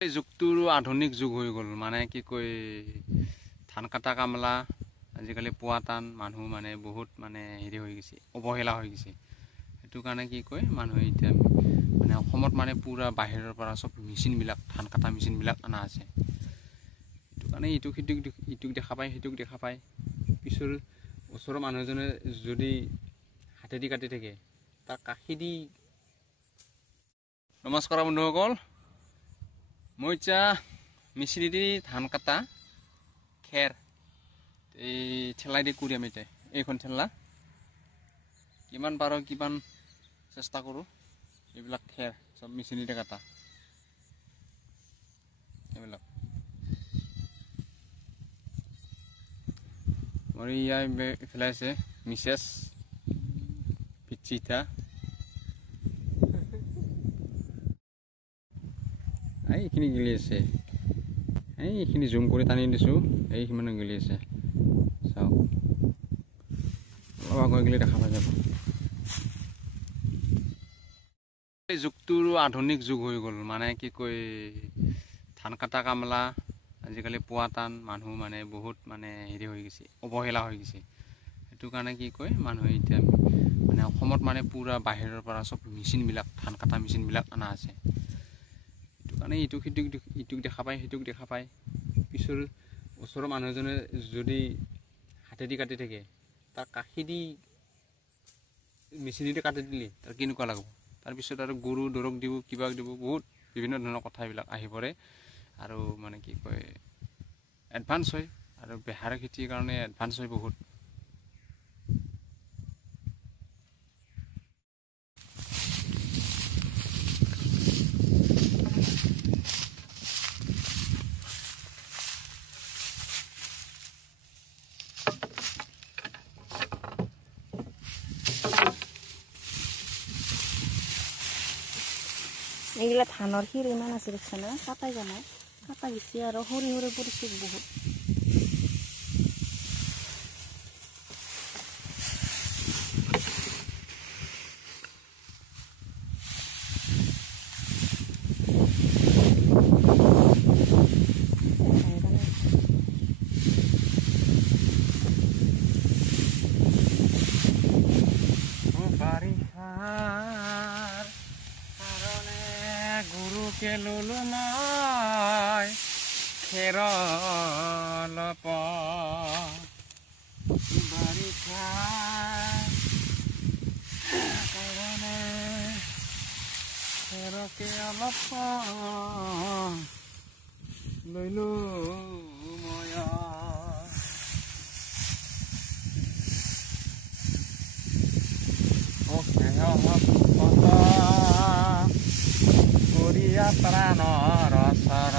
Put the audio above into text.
এই যুগটোৰ আধুনিক যুগ হৈ গ'ল মানে কি কয় ধান কাটা কামলা আজিকালি পোৱা টান মানুহ মানে বহুত মানে হেৰি হৈ গৈছে অৱহেলা হৈ গৈছে সেইটো কাৰণে কি কয় মানুহে এতিয়া মানে অসমত মানে পুৰা বাহিৰৰ পৰা সব মেচিনবিলাক ধান কাটা মেচিনবিলাক আনা আছে সেইটো কাৰণে ইটোক দেখা পায় সেইটোক দেখা পায় পিছৰ ওচৰৰ মানুহজনে যদি হাতেদি কাটি থাকে তাৰ কাষেদি নমস্কাৰ বন্ধুসকল মই এতিয়া মিচিৰিদি ধান কাটা খেৰ এই ঠেলাই দি কৰি আমি এতিয়া এইখন ঠেলা কিমান পাৰো কিমান চেষ্টা কৰোঁ এইবিলাক খেৰ সব মেচিনিতে কাটা এইবিলাক মোৰ ইয়াৰ এইফালে আছে মিছেছ পিচিতা এইখিনি গেলি আছে এইখিনি জুম কৰি টানি দিছোঁ এইখিনি গেলি আছে চাওক অলপ আগুৱাই গেলি দেখা পাই যাব এই যুগটোৰ আধুনিক যুগ হৈ গ'ল মানে কি কয় ধান কাটা কামলা আজিকালি পোৱা টান মানুহ মানে বহুত মানে হেৰি হৈ গৈছে অৱহেলা হৈ গৈছে সেইটো কাৰণে কি কয় মানুহে এতিয়া মানে অসমত মানে পুৰা বাহিৰৰ পৰা সব মেচিনবিলাক ধান কাটা মেচিনবিলাক আনা আছে মানে ইটোক দেখা পায় সেইটোক দেখা পায় পিছৰ ওচৰৰ মানুহজনে যদি হাতেদি কাটি থাকে তাৰ কাষেদি মেচিনিতে কাটি দিলে তাৰ কেনেকুৱা লাগিব তাৰপিছত আৰু গৰু দৰক দিব কিবা দিব বহুত বিভিন্ন ধৰণৰ কথাবিলাক আহি পৰে আৰু মানে কি কয় এডভান্স হয় আৰু বেহাৰ খেতিৰ কাৰণে এডভান্স হয় বহুত এইগিলা ধানৰ শিৰ ইমান আছে দেখছে না কাটাই জানা কাটা গেছি আৰু সৰি সৰি পৰিছে বহুত গুৰুকে ললো মই খেৰ অলপ বাৰিষা কাৰণে খেৰকে অলপ লৈলো মই প্ৰাণৰ চৰ